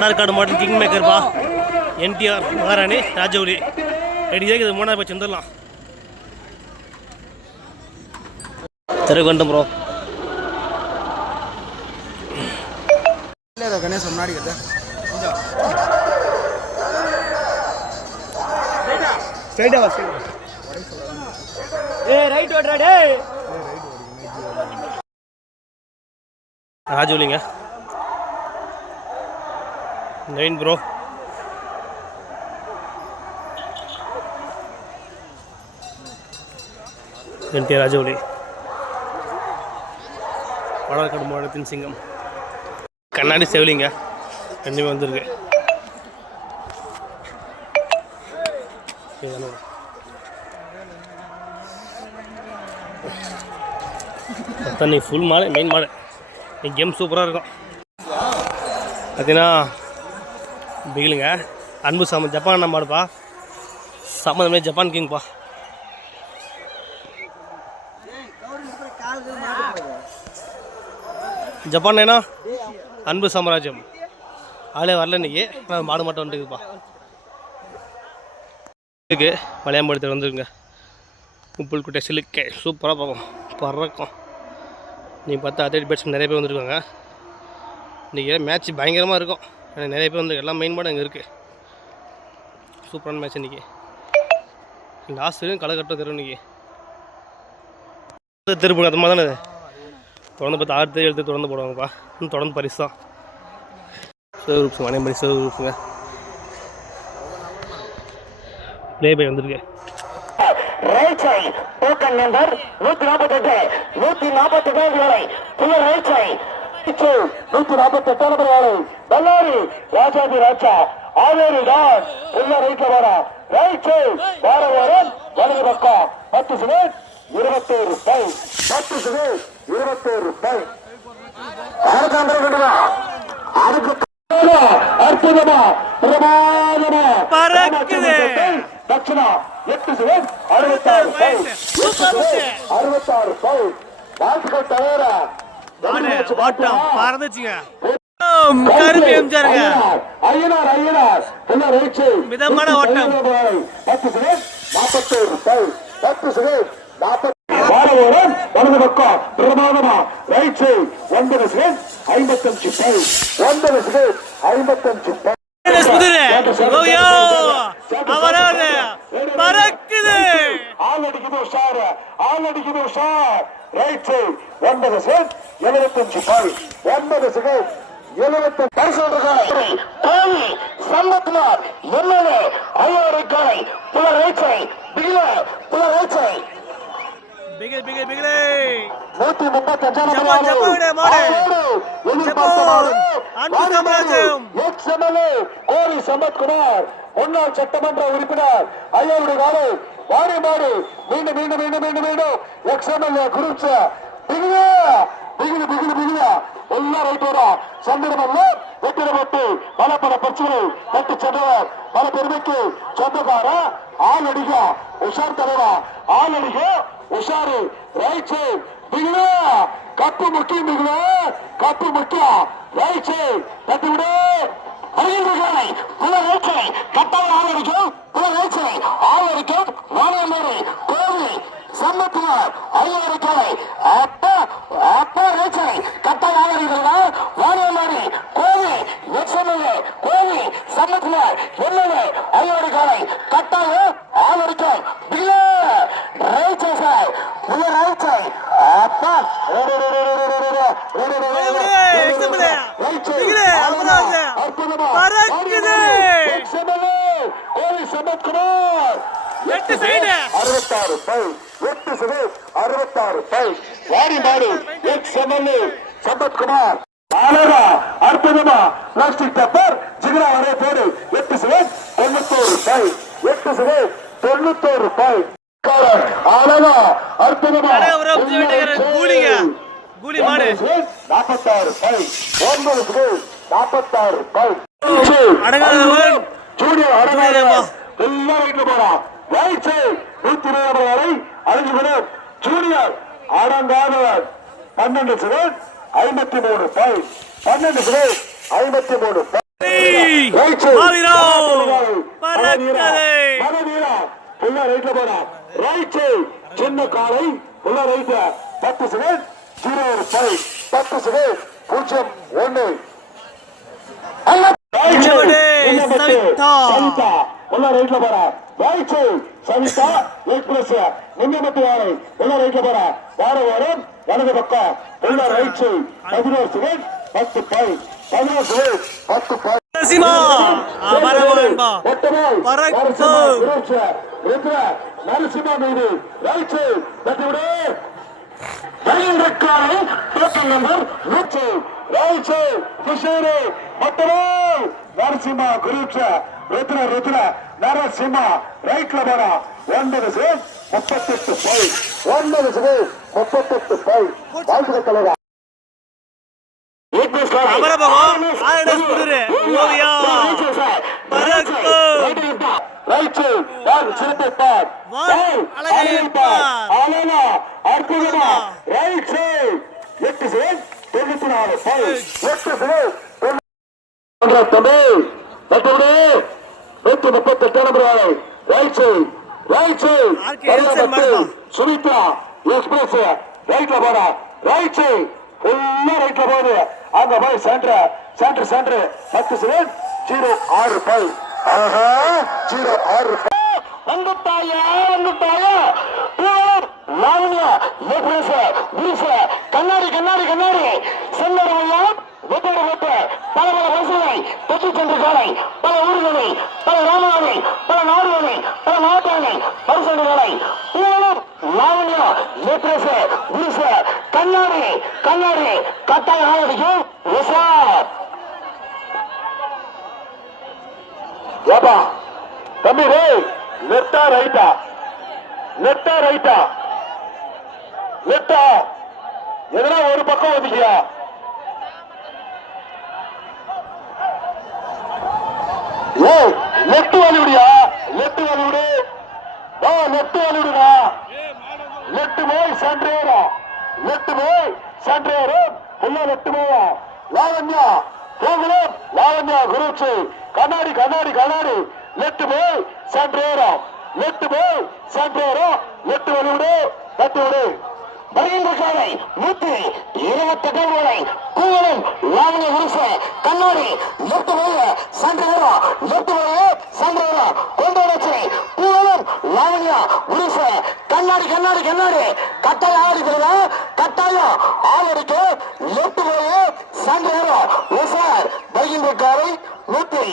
Vadarkadu model king மேக்கர்ப்பா NTR மகாராணி ராஜவுலி. ரெடியாக இது மூணாவது பட்சம் வந்துடலாம் தெருக்கு வந்துட்டோம் ப்ரோ இல்லை கணேஷ் முன்னாடி கட்ட ஸ்ட்ரைட்டா வா ஏ ரைட் ஓடுறா டேய். ராஜவுலிங்க. நவீன் ப்ரோ. என்டிஆர் ராஜவுலி. வடார்காடு மாவட்டத்தின் சிங்கம். கண்ணாடி செவிலிங்க. ரெண்டுமே வந்திருக்கு. தண்ணி ஃபுல் மாடு மெயின் மாடு. நீ கேம் சூப்பராக இருக்கும். பார்த்தீங்கன்னா பிகிலுங்க. அன்பு சாம ஜப்பான் நம்பாடுப்பா சம்மந்தமே ஜப்பான் கிங்ப்பா. ஜப்பான் ஏன்னா அன்பு சாம்ராஜ்யம். ஆளே வரல இன்னைக்கு. நான் மாடு மட்டும் வந்துருக்குப்பா. இருக்கு. மலையாம்படுத்த வந்துருங்க. உப்புள் குட்டை சிலுக்கை. சூப்பராக பார்க்கும் பறக்கும். நீ பார்த்தா அதே பேட்ஸ்மேன் நிறைய பேர் வந்துருக்காங்க. இன்றைக்கி மேட்ச் பயங்கரமாக இருக்கும். எனக்கு நிறைய பேர் வந்து எல்லாம் மெயின் அங்கே இருக்குது சூப்பரான மேட்ச் இன்றைக்கி லாஸ்ட் வரையும் களக்கட்ட தரும் இன்றைக்கி திருப்பி அந்த மாதிரி தானே தொடர்ந்து பார்த்து ஆறு தேதி எழுத்து தொடர்ந்து போடுவாங்கப்பா. இன்னும் தொடர்ந்து பரிசு தான். சிவ ரூப்ஸுங்க அனைவரும் பரிசு சிவ குரூப்ஸுங்க ப்ளே பை வந்திருக்கு. ரேச்சை டோக்கன் நம்பர் நூற்றி நாற்பத்தெட்டு நூற்றி நாற்பத்தெட்டு வேலை புள்ள ரேச்சை சைட் நூத்தி நாற்பத்தி எட்டாம் நம்பர் வேலை பல்லாரி ராஜாதி ராஜா ஆவேரி டான். புள்ள ரைட்ல வரா ரைட் சைட் வார வாரம் வலது பக்கம். பத்து சிமெண்ட் இருபத்தோரு பை. பத்து சிமெண்ட் இருபத்தோரு பை. அடுத்த அடுத்த அற்புதமா பிரமாதமா பறக்குது. தட்சிணா எட்டு சிவன் அறுபத்தாறு பவுன் அறுபத்தாறு வாழ்த்துக்கள் தவிர ஓட்டம் பறந்துச்சுங்க கரும்பு எம்ஜிஆருங்க. ஐயனார் ஐயனார். என்ன ரைச்சு மிதமான ஓட்டம். பத்து சிவன் நாற்பத்தோரு பத்து சிவன் நாற்பத்தி வாரவோரம் வலது பக்கம் பிரமாதமா. ரைட் சைடு ஒன்பது ஐம்பத்தஞ்சு பவுன் ஒன்பது ஐம்பத்தஞ்சு குதிரை ஓயோ அவரோட பறக்குது. ஆள் அடிக்குது உஷார் ஆள் அடிக்குது உஷார் ரைட் சைடு ஒன்பது செகண்ட் எழுபத்தஞ்சு பாய் ஒன்பது செகண்ட் எழுபத்தஞ்சு பரிசோதனை தோல்வி. சம்பத்குமார் எம்எல்ஏ ஐயாறு காலை full right side full right side Bigil Bigil பிகிலே. நூத்தி முப்பத்தி எம்எல்ஏ கோரி சம்பத்குமார் முன்னாள் சட்டமன்ற உறுப்பினர் ஐயாவுடைய காலை வாரி மாடு மீண்டும் மீண்டும் மீண்டும் மீண்டும் மீண்டும். எக்ஸ் எம்எல்ஏ குறிச்ச பிகிலா பிகிலு பிகிலு பிகிலா. எல்லாம் ரைட் வரா சந்திரமல்ல வெற்றிடப்பட்டு பல பல பிரச்சனை கட்டு சென்றவர். பல பெருமைக்கு சொந்தக்கார ஆள் அடிக்க உஷார் தலைவா ஆள் உஷாரு ரைட் சைட் பிகிலா கப்பு முக்கியம் பிகிலா கப்பு முக்கியம் ரைட் சைட் தட்டி விடு அறிவுகளை புல ரைச்சை கட்டாய ஆளடிக்கும் புல ரைச்சை ஆளடிக்கும் வாணியமாரி கோவி சம்பத்குமார் ஐயாயிரக்கலை அப்பா அப்பா ரைச்சை கட்டாய ஆளடிகளா வாணியமாரி Kovi ex MLA Kovi Sampathkumar MLA ஐயாயிரக்கலை கட்டாய ஆளடிக்கும் பில்ல ரைச்சை சார் புல ரைச்சை அப்பா எக்ஸ்எம்எல்ஏ. பிகிலே, பறக்குது. எட்டு சைடு. அறுபத்தாறு பை எட்டு சிலை அறுபத்தாறு பை வாரி மாடு எக்ஸ் எம்எல்ஏ சம்பத்குமார் அழகா அற்புதமா பிளாஸ்டிக் பேப்பர் ஜிகிரா வரை போடு. எட்டு சிலை தொண்ணூத்தோரு பை எட்டு சிலை தொண்ணூத்தோரு பை அழகா அற்புதமா. கூலி மாடு. நாற்பத்தாறு பை ஒன்பது நாற்பத்தாறு அடங்காதவன் ஜூனியர் அடங்காதவன் எல்லா வீட்டுல போறான் ரைட் சைடு நூத்தி இருபது வரை. அஞ்சு மினிட் ஜூனியர் பன்னெண்டு சிவன் ஐம்பத்தி மூணு பாயிண்ட் பன்னெண்டு சிவன் ஐம்பத்தி மூணு சின்ன காலை. உள்ள ரைட் பத்து சிவன் ஜீரோ ஒரு பத்து சிவன் பூஜ்ஜியம் ஒன்னு ಸವಿತಾ ಒಳ್ಳೆ ರೈಟ್ಲ ಬರ ರಾಯಚೂರ್ ಸವಿತಾ ಏಕ್ಪ್ಲಸ್ ನಿನ್ನೆ ಮತ್ತು ಯಾರು ಒಳ್ಳೆ ರೈಟ್ಲ ಬರ ಯಾರು ವಾರು வலது பக்கம். உள்ள பத்து பாயிண்ட் பத்து பாயிண்ட் நரசிம்மா. மீது. ரைட் சைடு தட்டிவிடு. நம்பர் ರಾಯಚೂ ಹುಷೇರಿ ಮಟ್ಟರು ನರಸಿಂಹ ಗುರುಕ್ಷ ರುದ್ರ ರುದ್ರ ನರಸಿಂಹ ரைட்ல ಲಬಣ ஒன்பது சேர் முப்பத்தெட்டு பை ஒன்பது சேர் முப்பத்தெட்டு பை வாழ்க்கை தலைவர். அற்புதமா. தம்பி தட்டுவிடு நூத்தி முப்பத்தி எட்டு number right side right side RK express ரைட்ல போறா ரைட் சைடு ஃபுல்லா ரைட்ல போகுது அங்க போய் சென்டர் சென்டர் சென்டர் பத்து செகண்ட் ஜீரோ ஆறு ஃபைவ் ஆஹா ஜீரோ ஆறு வந்துட்டாயா வந்துட்டாயா லாவண்யா எக்ஸ்பிரஸ் கண்ணாடி கண்ணாடி கண்ணாடி சென்றவெல்லாம் வெற்றி பெற்ற பல பல வரிசைகளை பெற்றுச் சென்ற காலை பல ஊர்களில் பல கிராமங்களில் பல நாடுகளில் பல மாவட்டங்களில் பரிசென்ற காலை. பூவனம் லாவண்யா லேப்ரஸ் குருச கண்ணாடி கண்ணாடி கட்டாய ஆலோசிக்கும் விசா. ஏப்பா தம்பி ரே லெப்டா ரைட்டா? லெப்டா ரைட்டா? லெப்டா எதனா ஒரு பக்கம் ஒதுக்கியா? ஏய் லெஃப்ட் வாலிவுடியா? லெஃப்ட் வாலிவுடு. வா லெஃப்ட் வாலிவுடுடா. லெஃப்ட் போய் சென்ட்ரேரா லெஃப்ட் போய் சென்ட்ரேரா புள்ள லெஃப்ட் போவா. லாவண்யா கோகுலம் லாவண்யா குருச்சி. கண்ணாடி கண்ணாடி கண்ணாடி. லெஃப்ட் போய் சென்ட்ரேரா லெஃப்ட் போய் சென்ட்ரேரா லெஃப்ட் வாலிவுடு. லெஃப்ட் வாலிவுடு. வருகின்ற மகேந்திர காலை நூத்தி இருபத்தெட்டு வரை கூவலும் லாவணி உருச கண்ணாடி லெஃப்ட் வழிய சென்று வரும் லெஃப்ட் வழிய சென்று வரும் கொண்டு வச்சு கூவலும் லாவணியா உருச கண்ணாடி கண்ணாடி கண்ணாடி. கட்டாயம் ஆடிக்கிறதா கட்டாயம் ஆளடிக்க லெஃப்ட் வழிய சென்று வரும் சார் வருகின்ற காரை நூற்றி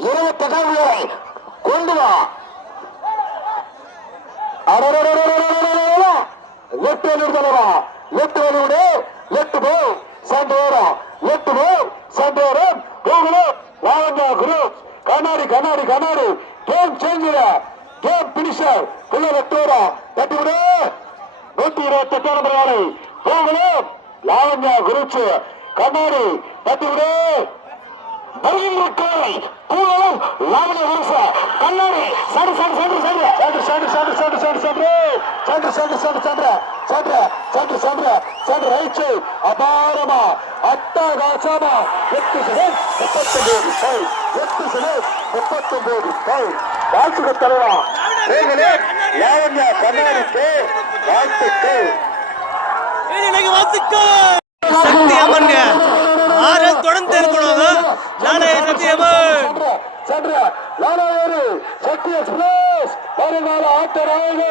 இருபத்தெட்டு வரை கொண்டு வா. லெஃப்ட் எட்டு வலியுடு எட்டு போ சண்டோரம் எட்டு போ சண்டோரம் கோகுலு ராவண்டா குரு கண்ணாடி கண்ணாடி கண்ணாடி. கேம் சேஞ்சர் கேம் பினிஷர் குள்ள வெட்டோரா தட்டி விடு. நூத்தி இருபத்தி எட்டு நம்பர் ஆளு. கோகுலு லாவண்யா குருச்சு கண்ணாடி தட்டி விடு. வருகின்றாய் கூடலும் லாவணி வருஷ கண்ணாடி சடு சடு சடு சடு சடு சடு சடு சடு சடு சடு சடு சடு சடு சடு சடு சடு சடு சடு ரைட் அபாரமா அட்டகாசமா எட்டு செகண்ட் முப்பத்தொன்பது ஃபைவ் எட்டு செகண்ட் முப்பத்தொன்பது ஃபைவ் வாழ்த்துக்கள் தலைவா நீங்களே லாவண்யா கண்ணாடிக்கு வாழ்த்துக்கள் வாழ்த்துக்கள் சக்தி அம்மன்ங்க ஆரல் தொடர்ந்து இருக்கணும் லானா சத்தியமன் சென்று லானா ஏறு சக்தி எக்ஸ்பிரஸ் வருங்கால ஆட்ட ராயு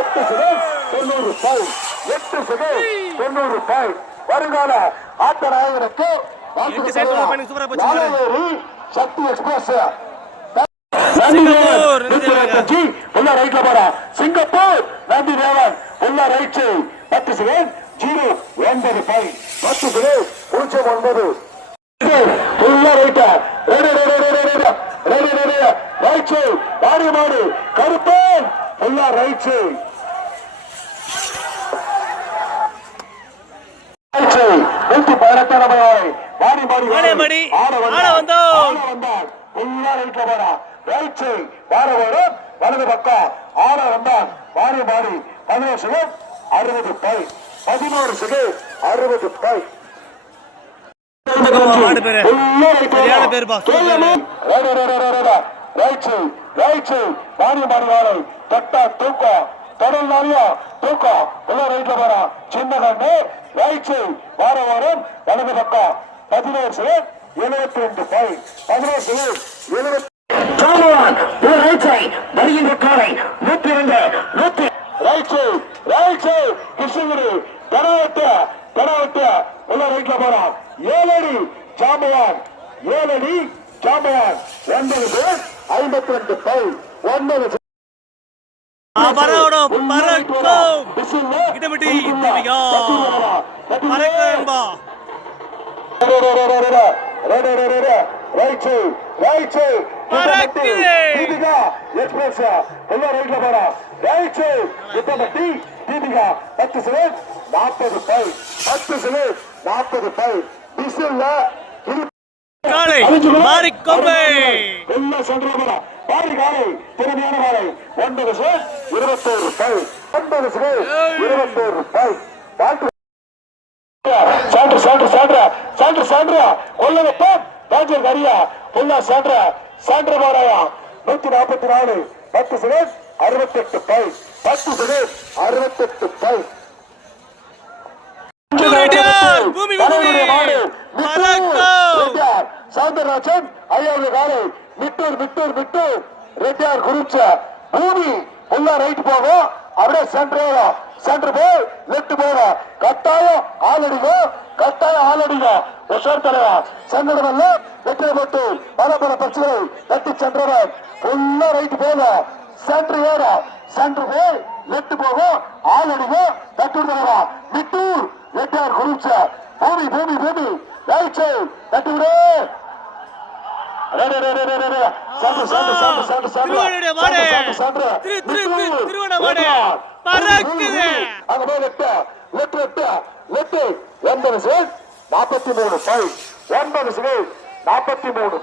எட்டு செகண்ட் தொண்ணூறு பாயிண்ட் எட்டு செகண்ட் தொண்ணூறு பாயிண்ட் வருங்கால ஆட்ட ராயனுக்கு சக்தி எக்ஸ்பிரஸ் சிங்கப்பூர் நந்தி தேவன் உள்ள ரைட் பத்து செகண்ட் ஜீரோ ஒன்பது பாயிண்ட் பத்து கிலோ பூஜ்ஜியம் ஒன்பது. கருப்பன். ரைட் சைட் நூத்தி பதினெட்டாம் மாறி மாறி ஆட வந்தார். ஃபுல்லா ரைட்ல போனா ரைட் சைட் வார வரும் வலது பக்கம். ஆட வந்தான் மாறி மாறி பதினேழு அறுபது பை பதினாறு சுடு அறுபது பாய். மாடு பேரு. சரியான பேரு பா. ரைட்ஸு ரைட்ஸு பாடி பாடி தட்டா தூக்கம். தொடல் நாளியா? தூக்கம். ரைட்ல போறா. சின்ன கண்ணு. ரைட்ஸு வார வாரம் வலது பக்கம். பதினோரு சில எழுபத்தி ரெண்டு பாய். பதினோரு சில எழுபத்தி வருகின்ற காலை நூத்தி இரண்டு நூத்தி ரைட் சைடு கிருஷ்ணகிரி பெறாவட்ட பெறாவட்ட உள்ள ரைட்ல போறான் ஏழடி ஜாம்பவான் ஏழடி ஜாம்பவான் ஒன்பது பேர் ஐம்பத்தி ரெண்டு பை ஒன்பது பரவணும் பறக்கும் இடமிட்டி தீபிகா பறக்கம்பா பறக்குது. காளை மாறிக்கொம்பை எல்லாம் சொல்றாங்க பாரு காலை திறமையான காலை. ஒன்பது சேர் இருபத்தோரு ரூபாய் ஒன்பது இருபத்தோரு டாக்டர் சான்று சான்று சான்று சான்று. சான்று கொல்ல வைப்பான் டாக்டர் கரியா புல்லா சான்ற. சான்ற பாராயா. நூத்தி நாற்பத்தி நாலு. பத்து சிலேட் அறுபத்தெட்டு பை. பத்து சிலேட் அறுபத்தெட்டு பை ரெட்டியார், பூமி, பூமி. பறக்கும். சவுந்தரராஜன் ஐயாவது காலை. மிட்டூர் மிட்டூர் மிட்டூர். ரெட்டியார் குறிச்ச பூமி உள்ள ரைட் போகும். அப்படியே சென்டர் சென்டர் போய் லெஃப்ட் போகும் கட்டாயம் ஆளடிங்க கட்டாயம் ஆளடிங்க உஷார் தலைவா. சென்றடமல்ல வெற்றி போட்டு. பல பல பிரச்சனை தட்டி சென்றவன் உள்ள ரைட் போகும். சென்டர் ஏறும் சென்டர் போய் லெஃப்ட் போகும் ஆளடிங்க தட்டி தலைவா. மிட்டூர் ரெட்டியார் குறிச்ச பூமி பூமி பூமி ரைட் சைடு தட்டி விடு ஒன்பது நாற்பத்தி மூணு